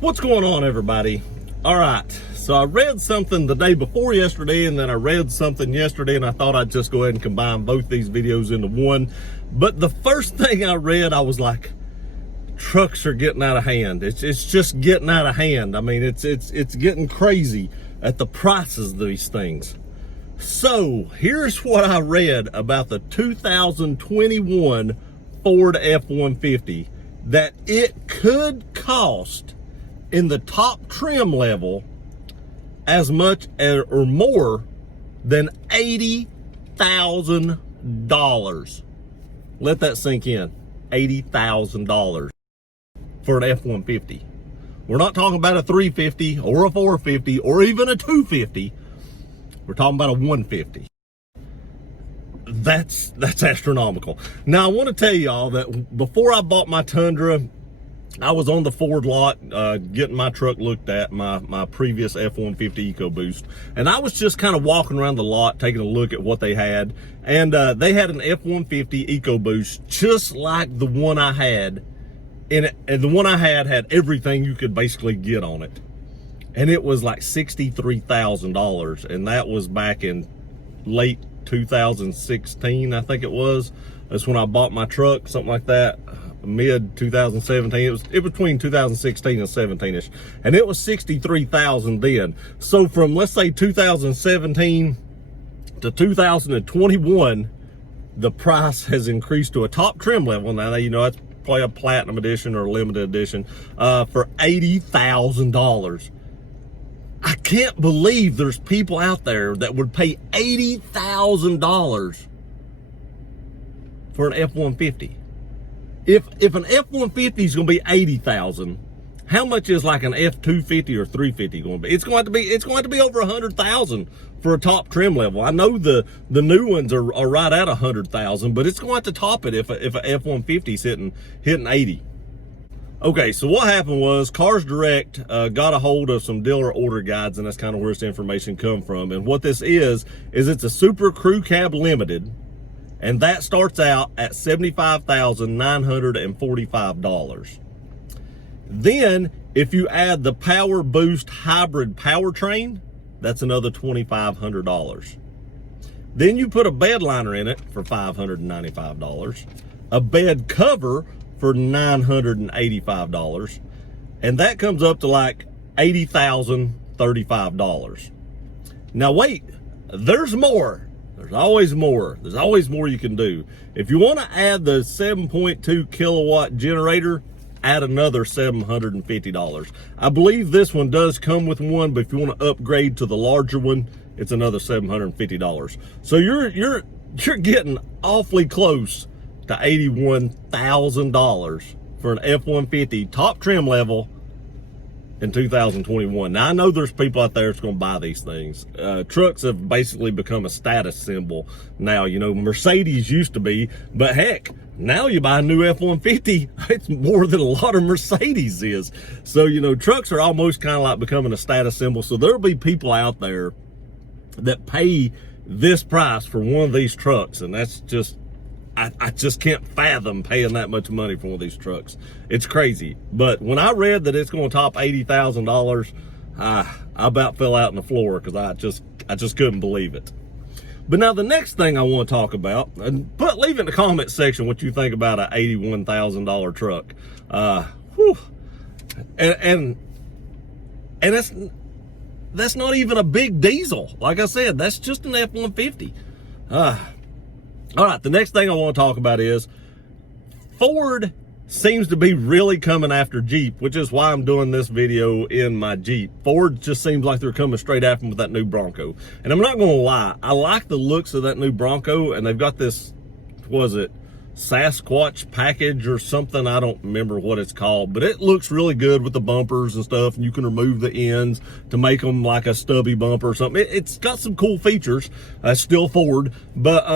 What's going on, everybody? All right, so I read something the day before yesterday, and then I read something yesterday, and I thought I'd just go ahead and combine both these videos into one. But the first thing I read, I was like, trucks are getting out of hand. It's just getting out of hand. I mean, it's getting crazy at the prices of these things. So here's what I read about the 2021 Ford F-150, that it could cost in the top trim level as much as, or more than $80,000. Let that sink in. $80,000 for an F-150. We're not talking about a 350 or a 450 or even a 250. We're talking about a 150. That's astronomical. Now, I want to tell y'all that before I bought my Tundra, I was on the Ford lot getting my truck looked at, my previous F-150 Ecoboost, and I was just kind of walking around the lot taking a look at what they had, and they had an F-150 Ecoboost just like the one I had, and the one I had everything you could basically get on it, and it was like $63,000, and that was back in late 2016, I think it was. That's when I bought my truck, something like that. Mid 2017. It was between 2016 and 17ish, and it was 63,000 then. So from, let's say, 2017 to 2021, the price has increased to a top trim level. Now, you know, that's probably a platinum edition or a limited edition for $80,000. I can't believe there's people out there that would pay $80,000 for an F-150. If an F-150 is going to be $80,000, how much is like an F-250 or 350 going to be? It's going to be over $100,000 for a top trim level. I know the new ones are right at $100,000, but it's going to have to top it if a F-150 is hitting 80. Okay, so what happened was Cars Direct got a hold of some dealer order guides, and that's kind of where this information come from. And what this is it's a Super Crew Cab Limited. And that starts out at $75,945. Then, if you add the Power Boost Hybrid Powertrain, that's another $2,500. Then you put a bed liner in it for $595, a bed cover for $985, and that comes up to like $80,035. Now wait, there's more. There's always more. There's always more you can do. If you want to add the 7.2 kilowatt generator, add another $750. I believe this one does come with one, but if you want to upgrade to the larger one, it's another $750. So you're getting awfully close to $81,000 for an F-150 top trim level in 2021. Now, I know there's people out there that's going to buy these things. Trucks have basically become a status symbol now. You know, Mercedes used to be, but heck, now you buy a new F-150, it's more than a lot of Mercedes is. So, you know, trucks are almost kind of like becoming a status symbol. So there'll be people out there that pay this price for one of these trucks, and that's just, I just can't fathom paying that much money for one of these trucks. It's crazy. But when I read that it's going to top $80,000, I about fell out on the floor because I just couldn't believe it. But now the next thing I want to talk about, and leave in the comment section what you think about an $81,000 truck. And that's not even a big diesel. Like I said, that's just an F-150. All right, the next thing I want to talk about is Ford seems to be really coming after Jeep, which is why I'm doing this video in my Jeep. Ford just seems like they're coming straight after them with that new Bronco. And I'm not going to lie, I like the looks of that new Bronco, and they've got this, was it Sasquatch package or something? I don't remember what it's called, but it looks really good with the bumpers and stuff, and you can remove the ends to make them like a stubby bumper or something. It's got some cool features. Still Ford, but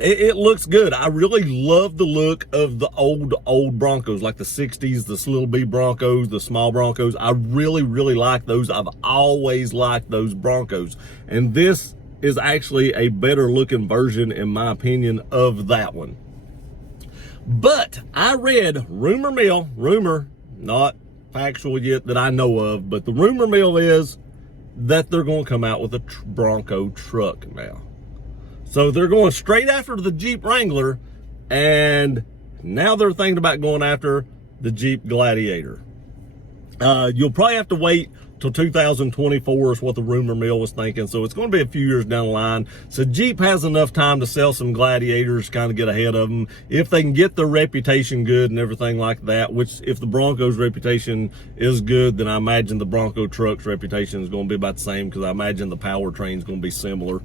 it looks good. I really love the look of the old Broncos, like the 60s, the little B Broncos, the small Broncos. I really like those. I've always liked those Broncos. And this is actually a better looking version, in my opinion, of that one. But I read rumor, not factual yet that I know of, but the rumor mill is that they're going to come out with a Bronco truck now. So they're going straight after the Jeep Wrangler, and now they're thinking about going after the Jeep Gladiator. You'll probably have to wait till 2024 is what the rumor mill was thinking. So it's going to be a few years down the line. So Jeep has enough time to sell some Gladiators, kind of get ahead of them. If they can get their reputation good and everything like that, which if the Bronco's reputation is good, then I imagine the Bronco truck's reputation is going to be about the same, because I imagine the powertrain is going to be similar.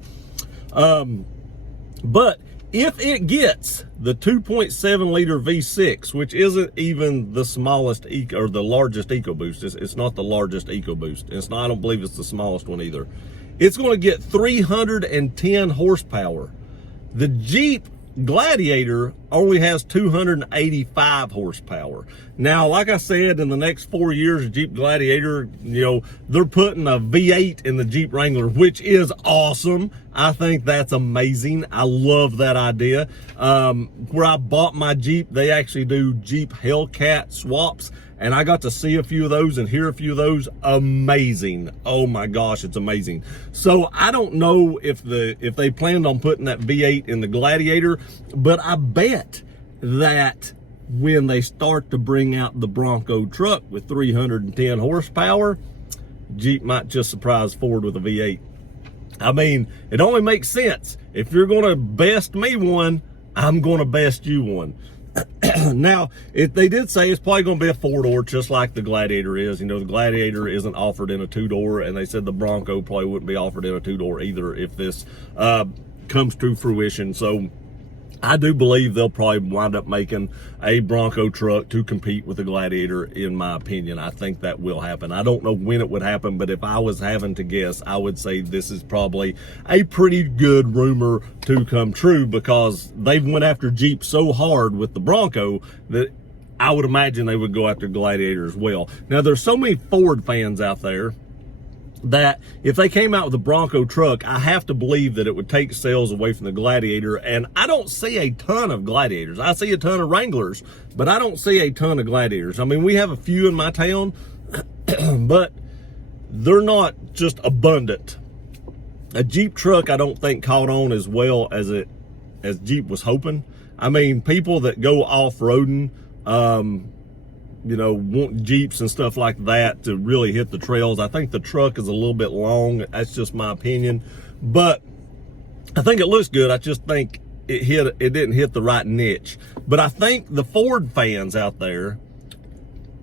But if it gets the 2.7 liter V6, which isn't even the smallest or the largest EcoBoost, it's not the largest EcoBoost. It's not, I don't believe it's the smallest one either. It's going to get 310 horsepower. The Jeep Gladiator only has 285 horsepower. Now, like I said, in the next 4 years, Jeep Gladiator, you know, they're putting a V8 in the Jeep Wrangler, which is awesome. I think that's amazing. I love that idea. Where I bought my Jeep, they actually do Jeep Hellcat swaps, and I got to see a few of those and hear a few of those. Amazing. Oh my gosh, it's amazing. So I don't know if they planned on putting that V8 in the Gladiator, but I bet that when they start to bring out the Bronco truck with 310 horsepower, Jeep might just surprise Ford with a V8. I mean, it only makes sense. If you're going to best me one, I'm going to best you one. Now, if they did say it's probably going to be a 4-door, just like the Gladiator is. You know, the Gladiator isn't offered in a 2-door, and they said the Bronco probably wouldn't be offered in a 2-door either if this comes to fruition. So I do believe they'll probably wind up making a Bronco truck to compete with the Gladiator, in my opinion. I think that will happen. I don't know when it would happen, but if I was having to guess, I would say this is probably a pretty good rumor to come true, because they've went after Jeep so hard with the Bronco that I would imagine they would go after Gladiator as well. Now, there's so many Ford fans out there that if they came out with a Bronco truck, I have to believe that it would take sales away from the Gladiator. And I don't see a ton of Gladiators. I see a ton of Wranglers, but I don't see a ton of Gladiators. I mean, we have a few in my town, but they're not just abundant. A Jeep truck, I don't think, caught on as well as Jeep was hoping. I mean, people that go off-roading, you know, want Jeeps and stuff like that to really hit the trails. I think the truck is a little bit long. That's just my opinion, but I think it looks good. I just think it didn't hit the right niche. But I think the Ford fans out there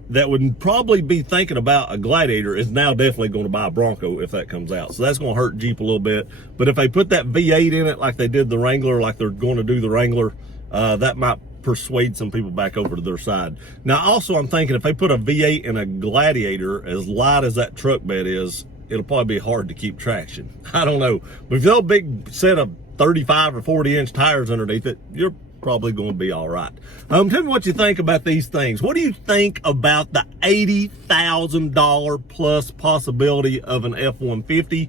that would probably be thinking about a Gladiator is now definitely going to buy a Bronco if that comes out. So that's going to hurt Jeep a little bit. But if they put that V8 in it like they did the Wrangler, like they're going to do the Wrangler, that might persuade some people back over to their side. Now, also, I'm thinking if they put a V8 in a Gladiator, as light as that truck bed is, it'll probably be hard to keep traction. I don't know. But if you have a big set of 35 or 40 inch tires underneath it, you're probably going to be all right. Tell me what you think about these things. What do you think about the $80,000 plus possibility of an F-150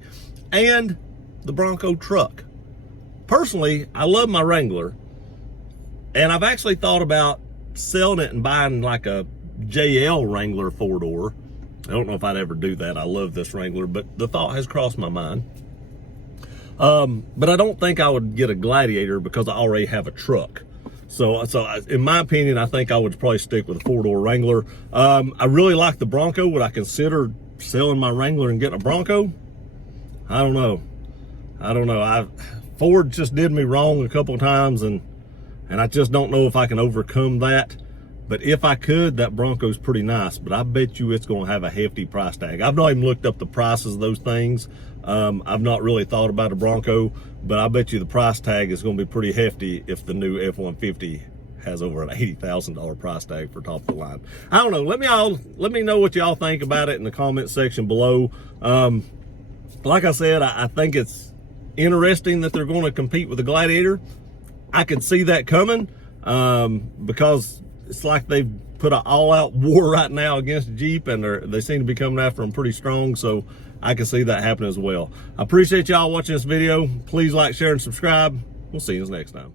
and the Bronco truck? Personally, I love my Wrangler, and I've actually thought about selling it and buying like a JL Wrangler 4-door. I don't know if I'd ever do that. I love this Wrangler, but the thought has crossed my mind. But I don't think I would get a Gladiator because I already have a truck. So in my opinion, I think I would probably stick with a 4-door Wrangler. I really like the Bronco. Would I consider selling my Wrangler and getting a Bronco? I don't know. Ford just did me wrong a couple of times, and I just don't know if I can overcome that. But if I could, that Bronco's pretty nice, but I bet you it's going to have a hefty price tag. I've not even looked up the prices of those things. I've not really thought about a Bronco, but I bet you the price tag is going to be pretty hefty if the new F-150 has over an $80,000 price tag for top of the line. I don't know. Let me know what y'all think about it in the comment section below. Like I said, I think it's interesting that they're going to compete with the Gladiator. I could see that coming because it's like they've put an all-out war right now against Jeep, and they seem to be coming after them pretty strong, so I can see that happening as well. I appreciate y'all watching this video. Please like, share, and subscribe. We'll see you next time.